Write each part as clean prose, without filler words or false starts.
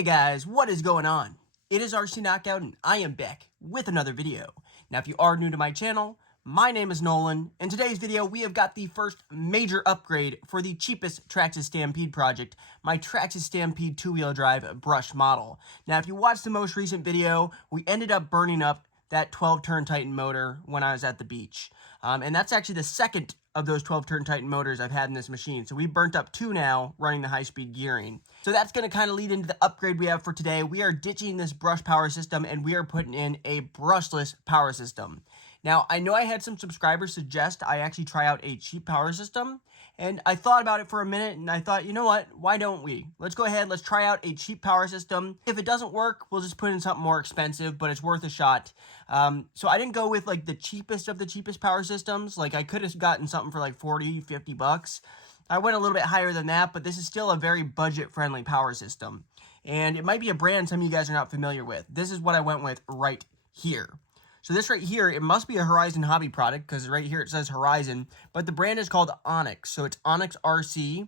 Hey guys, what is going on? It is RC Knockout and I am back with another video. Now if you are new to my channel, my name is Nolan. In today's video we have got the first major upgrade for the cheapest Traxxas Stampede project, my Traxxas Stampede 2-wheel drive brush model. Now if you watched the most recent video, we ended up burning up that 12-turn Titan motor when I was at the beach. And that's actually the second of those 12-turn Titan motors I've had in this machine. So we burnt up two now running the high-speed gearing. So that's going to kind of lead into the upgrade we have for today. We are ditching this brush power system and we are putting in a brushless power system. Now, I know I had some subscribers suggest I actually try out a cheap power system, and I thought about it for a minute, and I thought, you know what, why don't we? Let's go ahead, let's try out a cheap power system. If it doesn't work, we'll just put in something more expensive, but it's worth a shot. So I didn't go with, like, the cheapest of the cheapest power systems. Like, I could have gotten something for, like, 40, 50 bucks. I went a little bit higher than that, but this is still a very budget-friendly power system. And it might be a brand some of you guys are not familiar with. This is what I went with right here. So this right here, it must be a Horizon hobby product because right here it says Horizon, but the brand is called Onyx. So it's Onyx RC,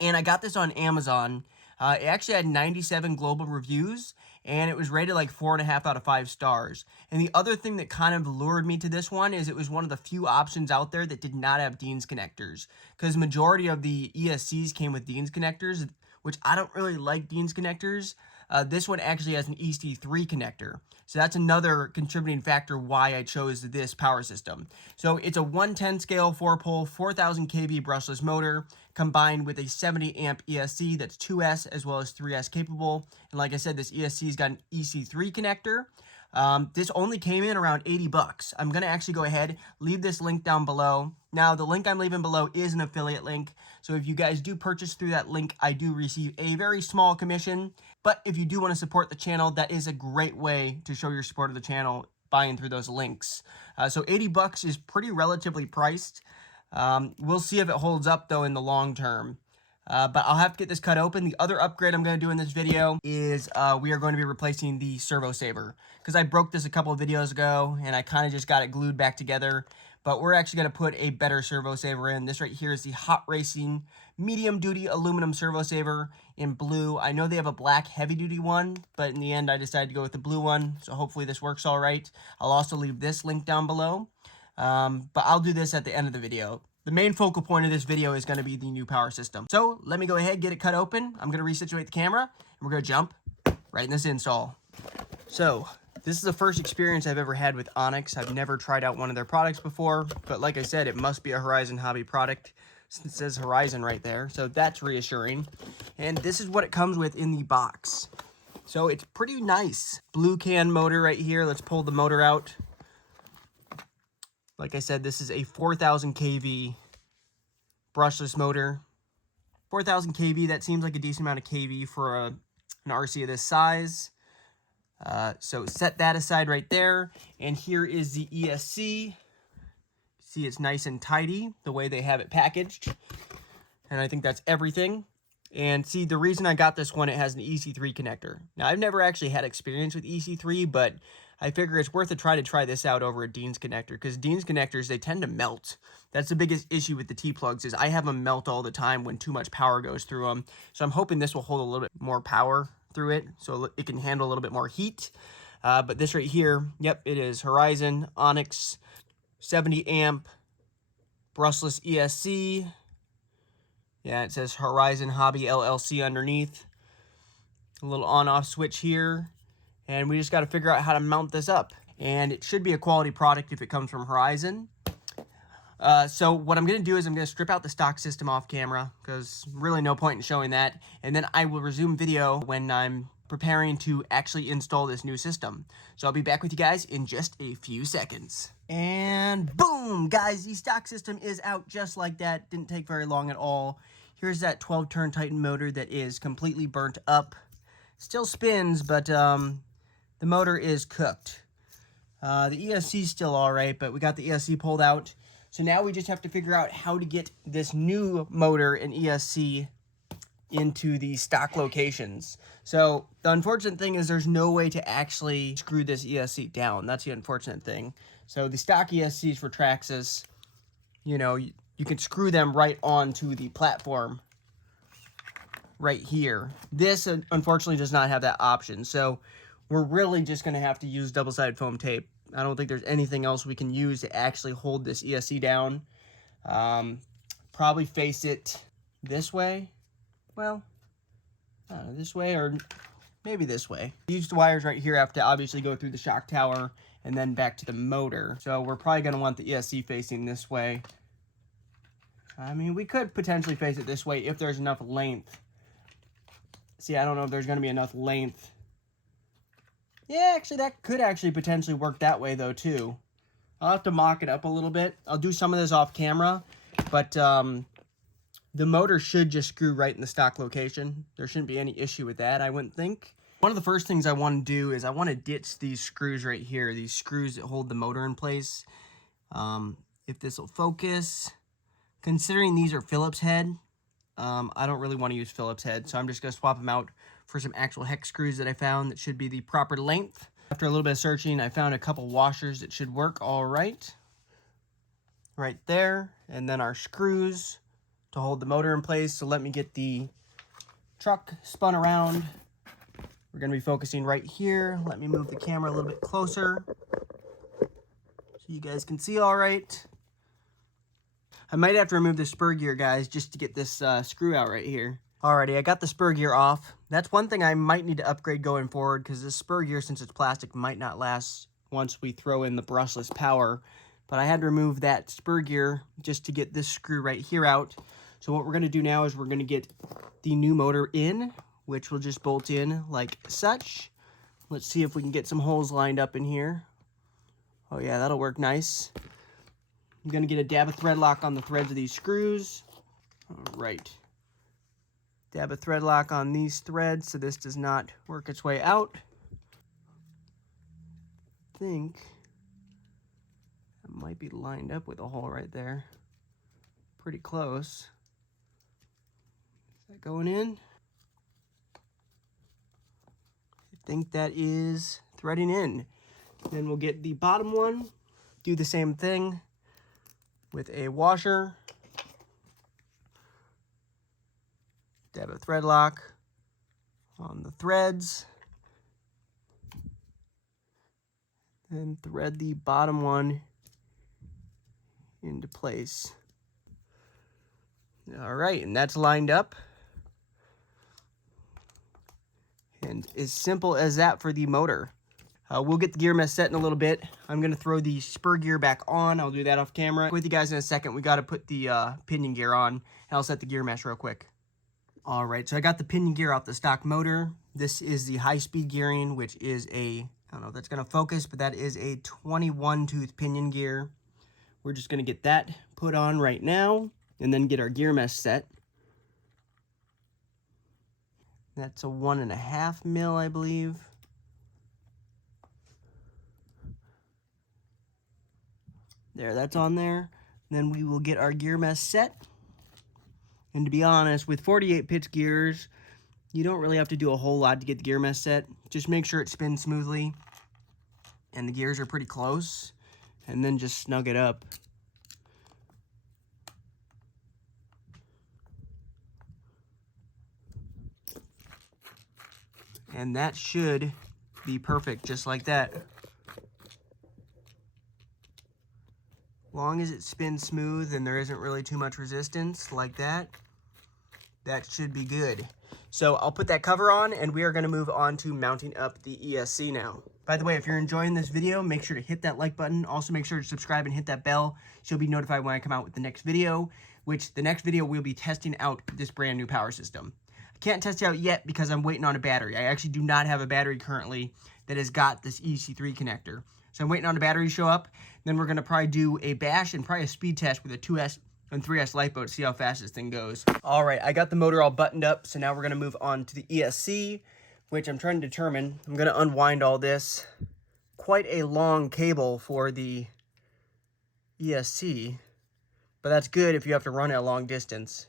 and I got this on Amazon. It actually had 97 global reviews, and it was rated like 4.5 out of 5 stars. And the other thing that kind of lured me to this one is it was one of the few options out there that did not have Dean's connectors, because majority of the ESCs came with Dean's connectors, which I don't really like Dean's connectors. This one actually has an Ec3 connector. So that's another contributing factor why I chose this power system. So it's a 110 scale 4-pole, 4000 kV brushless motor combined with a 70 amp ESC that's 2S as well as 3S capable. And like I said, this ESC's got an Ec3 connector. This only came in around 80 bucks. I'm going to actually go ahead, leave this link down below. Now, the link I'm leaving below is an affiliate link. So if you guys do purchase through that link, I do receive a very small commission. But if you do want to support the channel, that is a great way to show your support of the channel, buying through those links. So 80 bucks is pretty relatively priced. We'll see if it holds up, though, in the long term. But I'll have to get this cut open. The other upgrade I'm going to do in this video is we are going to be replacing the servo saver, because I broke this a couple of videos ago and I kind of just got it glued back together. But we're actually going to put a better servo saver in. This right here is the Hot Racing medium duty aluminum servo saver in blue. I know they have a black heavy duty one, but in the end I decided to go with the blue one. So hopefully this works all right. I'll also leave this link down below. But I'll do this at the end of the video. The main focal point of this video is going to be the new power system. So let me go ahead, get it cut open. I'm going to resituate the camera, and we're going to jump right in this install. So this is the first experience I've ever had with Onyx. I've never tried out one of their products before, but like I said, it must be a Horizon hobby product since it says Horizon right there. So that's reassuring. And this is what it comes with in the box. So it's pretty nice. Blue can motor right here. Let's pull the motor out. Like I said, this is a 4000 kV brushless motor. 4000 kV, that seems like a decent amount of kV for an RC of this size. So set that aside right there. And here is the ESC. See, it's nice and tidy the way they have it packaged. And I think that's everything. And see, the reason I got this one, it has an Ec3 connector. Now, I've never actually had experience with Ec3, but I figure it's worth a try to try this out over a Dean's connector, because Dean's connectors, they tend to melt. That's the biggest issue with the T-plugs, is I have them melt all the time when too much power goes through them. So I'm hoping this will hold a little bit more power through it, so it can handle a little bit more heat. But this right here, yep, it is Horizon Onyx 70 amp brushless ESC. Yeah, it says Horizon Hobby LLC underneath. A little on-off switch here. And we just got to figure out how to mount this up. And it should be a quality product if it comes from Horizon. So what I'm going to do is I'm going to strip out the stock system off camera, because really no point in showing that. And then I will resume video when I'm preparing to actually install this new system. So I'll be back with you guys in just a few seconds. And boom, guys, the stock system is out just like that. Didn't take very long at all. Here's that 12-turn Titan motor that is completely burnt up. Still spins, but the motor is cooked. The ESC is still all right, but we got the ESC pulled out. So now we just have to figure out how to get this new motor and ESC into the stock locations. So the unfortunate thing is there's no way to actually screw this ESC down. That's the unfortunate thing. So the stock ESCs for Traxxas, you know, you can screw them right onto the platform right here. This unfortunately does not have that option, so we're really just going to have to use double-sided foam tape. I don't think there's anything else we can use to actually hold this ESC down. Probably face it this way. Well, this way or maybe this way. These wires right here have to obviously go through the shock tower and then back to the motor. So we're probably going to want the ESC facing this way. I mean, we could potentially face it this way if there's enough length. See, I don't know if there's going to be enough length. Yeah, actually, that could actually potentially work that way, though, too. I'll have to mock it up a little bit. I'll do some of this off camera, but the motor should just screw right in the stock location. There shouldn't be any issue with that, I wouldn't think. One of the first things I want to do is I want to ditch these screws right here, these screws that hold the motor in place. If this will focus, considering these are Phillips head, I don't really want to use Phillips head, so I'm just going to swap them out for some actual hex screws that I found that should be the proper length. After a little bit of searching, I found a couple washers that should work all right. Right there. And then our screws to hold the motor in place. So let me get the truck spun around. We're going to be focusing right here. Let me move the camera a little bit closer so you guys can see all right. I might have to remove the spur gear, guys, just to get this screw out right here. Alrighty, I got the spur gear off. That's one thing I might need to upgrade going forward, because this spur gear, since it's plastic, might not last once we throw in the brushless power. But I had to remove that spur gear just to get this screw right here out. So what we're going to do now is we're going to get the new motor in, which will just bolt in like such. Let's see if we can get some holes lined up in here. Oh yeah, that'll work nice. I'm going to get a dab of thread lock on the threads of these screws. All right. Dab a thread lock on these threads so this does not work its way out. I think that might be lined up with a hole right there. Pretty close. Is that going in? I think that is threading in. Then we'll get the bottom one, do the same thing with a washer. Dab a thread lock on the threads. And thread the bottom one into place. All right, and that's lined up. And as simple as that for the motor. We'll get the gear mesh set in a little bit. I'm going to throw the spur gear back on. I'll do that off camera. With you guys in a second, we got to put the pinion gear on. And I'll set the gear mesh real quick. All right, so I got the pinion gear off the stock motor. This is the high-speed gearing, which is a, I don't know if that's going to focus, but that is a 21-tooth pinion gear. We're just going to get that put on right now and then get our gear mesh set. That's a 1.5 mil, I believe. There, that's on there. Then we will get our gear mesh set. And to be honest, with 48-pitch gears, you don't really have to do a whole lot to get the gear mesh set. Just make sure it spins smoothly and the gears are pretty close, and then just snug it up. And that should be perfect, just like that. Long as it spins smooth and there isn't really too much resistance like that, that should be good. So I'll put that cover on and we are going to move on to mounting up the ESC now. By the way, if you're enjoying this video, make sure to hit that like button. Also make sure to subscribe and hit that bell so you'll be notified when I come out with the next video, which the next video we'll be testing out this brand new power system. I can't test it out yet because I'm waiting on a battery. I actually do not have a battery currently that has got this Ec3 connector. So I'm waiting on a battery to show up. Then we're going to probably do a bash and probably a speed test with a 2S and 3S lifeboat to see how fast this thing goes. All right, I got the motor all buttoned up, so now we're going to move on to the ESC, which I'm trying to determine. I'm going to unwind all this. Quite a long cable for the ESC, but that's good if you have to run it a long distance.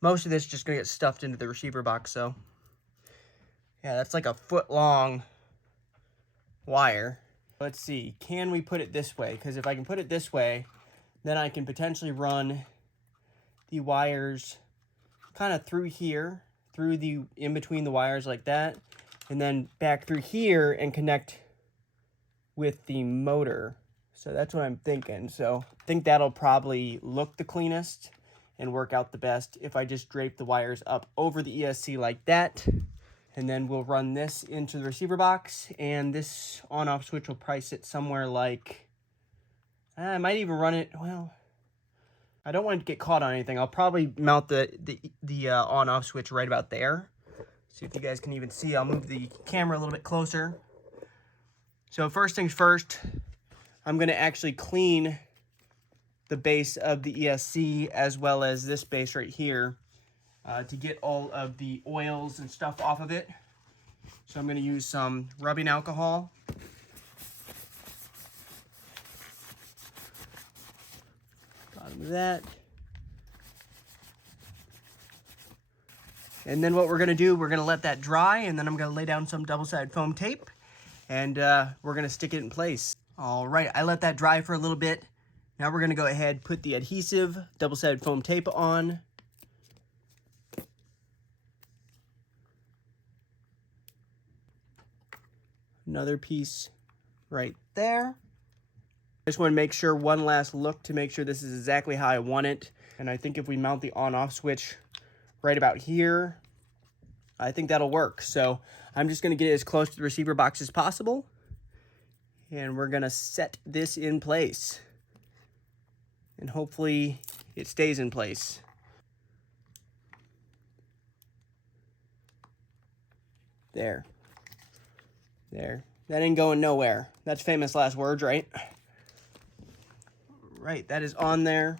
Most of this is just going to get stuffed into the receiver box, so yeah, that's like a foot-long wire. Let's see, can we put it this way? Because if I can put it this way, then I can potentially run the wires kind of through here through the in between the wires like that, and then back through here and connect with the motor. So that's what I'm thinking. So I think that'll probably look the cleanest and work out the best if I just drape the wires up over the ESC like that. And then we'll run this into the receiver box, and this on-off switch will probably sit somewhere like, I might even run it, well, I don't want it to get caught on anything. I'll probably mount the on-off switch right about there. See if you guys can even see. I'll move the camera a little bit closer. So first things first, I'm going to actually clean the base of the ESC as well as this base right here to get all of the oils and stuff off of it. So I'm going to use some rubbing alcohol. Bottom of that. And then what we're going to do, we're going to let that dry, and then I'm going to lay down some double-sided foam tape, and we're going to stick it in place. All right, I let that dry for a little bit. Now we're going to go ahead, put the adhesive double-sided foam tape on. Another piece right there. I just want to make sure, one last look to make sure this is exactly how I want it. And I think if we mount the on-off switch right about here, I think that'll work. So I'm just going to get it as close to the receiver box as possible. And we're going to set this in place. And hopefully it stays in place. There. There. That ain't going nowhere. That's famous last words, right? Right, that is on there.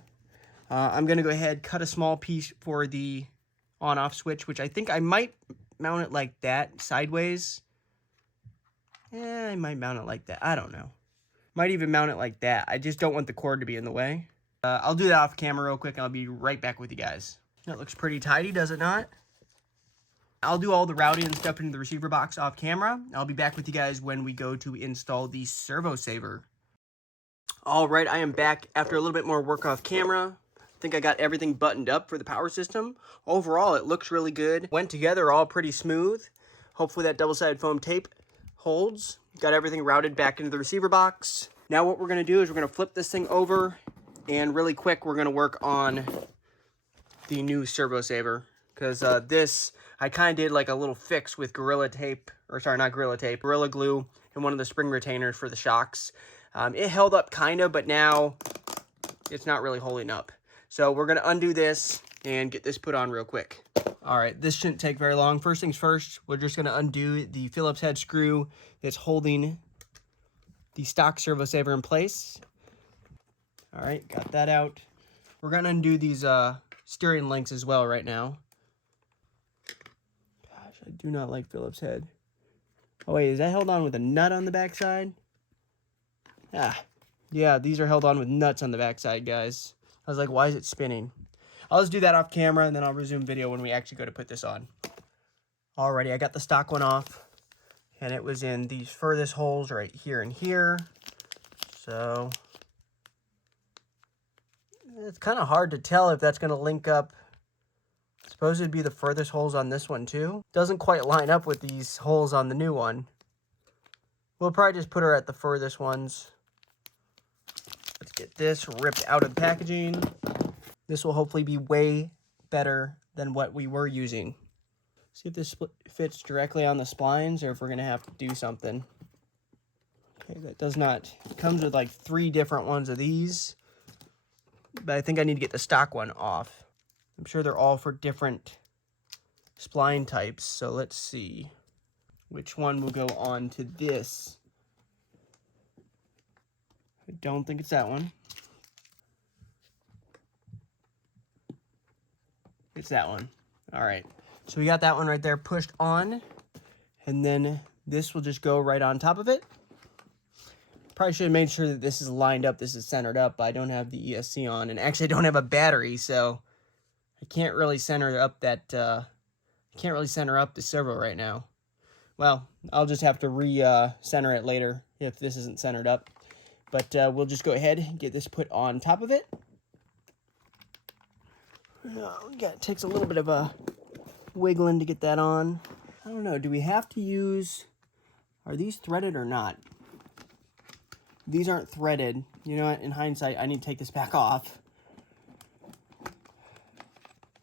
I'm going to go ahead, cut a small piece for the on-off switch, which I think I might mount it like that, sideways. I might mount it like that. I don't know. Might even mount it like that. I just don't want the cord to be in the way. I'll do that off camera real quick, and I'll be right back with you guys. That looks pretty tidy, does it not? I'll do all the routing and stuff into the receiver box off camera. I'll be back with you guys when we go to install the servo saver. All right, I am back after a little bit more work off camera. I think I got everything buttoned up for the power system. Overall, it looks really good. Went together all pretty smooth. Hopefully that double-sided foam tape holds. Got everything routed back into the receiver box. Now what we're going to do is we're going to flip this thing over, and really quick we're going to work on the new servo saver. Because this, I kind of did like a little fix with Gorilla Tape, or sorry, not Gorilla Tape, Gorilla Glue, and one of the spring retainers for the shocks. It held up kind of, but now it's not really holding up. So we're going to undo this and get this put on real quick. All right, this shouldn't take very long. First things first, we're just going to undo the Phillips head screw that's holding the stock servo saver in place. All right, got that out. We're going to undo these steering links as well right now. Gosh, I do not like Phillips head. Oh wait, is that held on with a nut on the backside? Yeah, these are held on with nuts on the backside, guys. I was like, why is it spinning? I'll just do that off camera, and then I'll resume video when we actually go to put this on. Alrighty, I got the stock one off, and it was in these furthest holes right here and here. So it's kind of hard to tell if that's going to link up. I suppose it'd be the furthest holes on this one too. Doesn't quite line up with these holes on the new one. We'll probably just put her at the furthest ones. Let's get this ripped out of the packaging. This will hopefully be way better than what we were using. See if this fits directly on the splines or if we're going to have to do something. Okay, that does not. It comes with like 3 different ones of these. But I think I need to get the stock one off. I'm sure they're all for different spline types. So let's see which one will go on to this. I don't think it's that one. It's that one. All right. So we got that one right there pushed on. And then this will just go right on top of it. Probably should have made sure that this is lined up, this is centered up, but I don't have the ESC on. And actually I don't have a battery, so I can't really center up that, can't really center up the servo right now. Well, I'll just have to center it later if this isn't centered up. But we'll just go ahead and get this put on top of it. Yeah, it takes a little bit of wiggling to get that on. I don't know, do we have to use, are these threaded or not? These aren't threaded. You know what, in hindsight, I need to take this back off,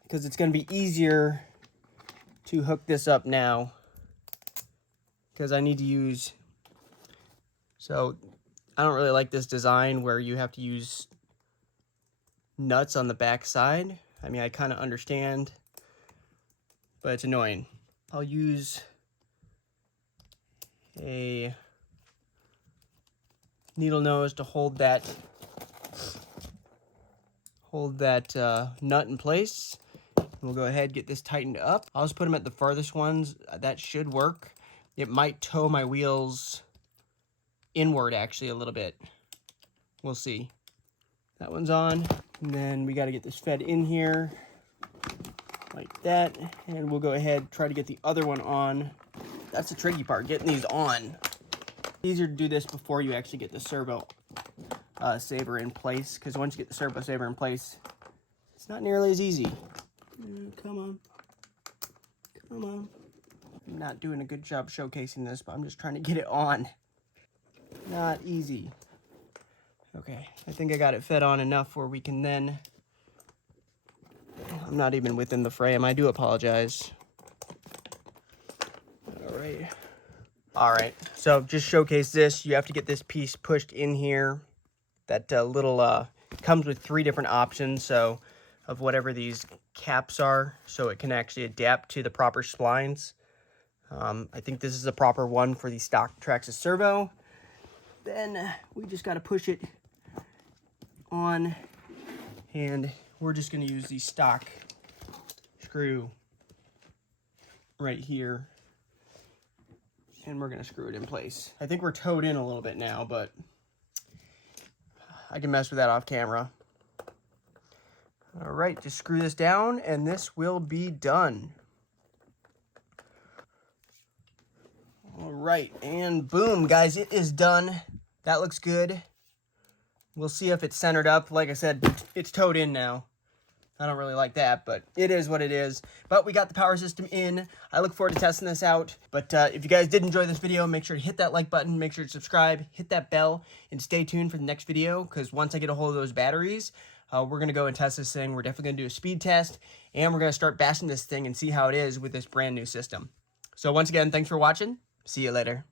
because it's going to be easier to hook this up now, because I need to use, so I don't really like this design where you have to use nuts on the back side. I mean, I kind of understand, but it's annoying. I'll use a needle nose to hold that nut in place. We'll go ahead and get this tightened up. I'll just put them at the farthest ones. That should work. It might tow my wheels inward actually a little bit. We'll see. That one's on. And then we got to get this fed in here like that. And we'll go ahead and try to get the other one on. That's the tricky part, getting these on. Easier to do this before you actually get the servo saver in place, because once you get the servo saver in place, it's not nearly as easy. Come on. Come on. I'm not doing a good job showcasing this, but I'm just trying to get it on. Not easy. Okay, I think I got it fed on enough where we can then... I'm not even within the frame. I do apologize. All right, so just showcase this. You have to get this piece pushed in here. That little comes with 3 different options, so of whatever these caps are, so it can actually adapt to the proper splines. I think this is the proper one for the stock Traxxas Servo. Then we just got to push it on, and we're just going to use the stock screw right here, and we're going to screw it in place. I think we're towed in a little bit now, but I can mess with that off camera. All right, just screw this down, and this will be done. All right, and boom, guys, it is done. That looks good. We'll see if it's centered up. Like I said, it's towed in now. I don't really like that, but it is what it is. But we got the power system in. I look forward to testing this out. But if you guys did enjoy this video, make sure to hit that like button, make sure to subscribe, hit that bell, and stay tuned for the next video, because once I get a hold of those batteries, we're going to go and test this thing. We're definitely going to do a speed test, and we're going to start bashing this thing and see how it is with this brand new system. So once again, thanks for watching. See you later.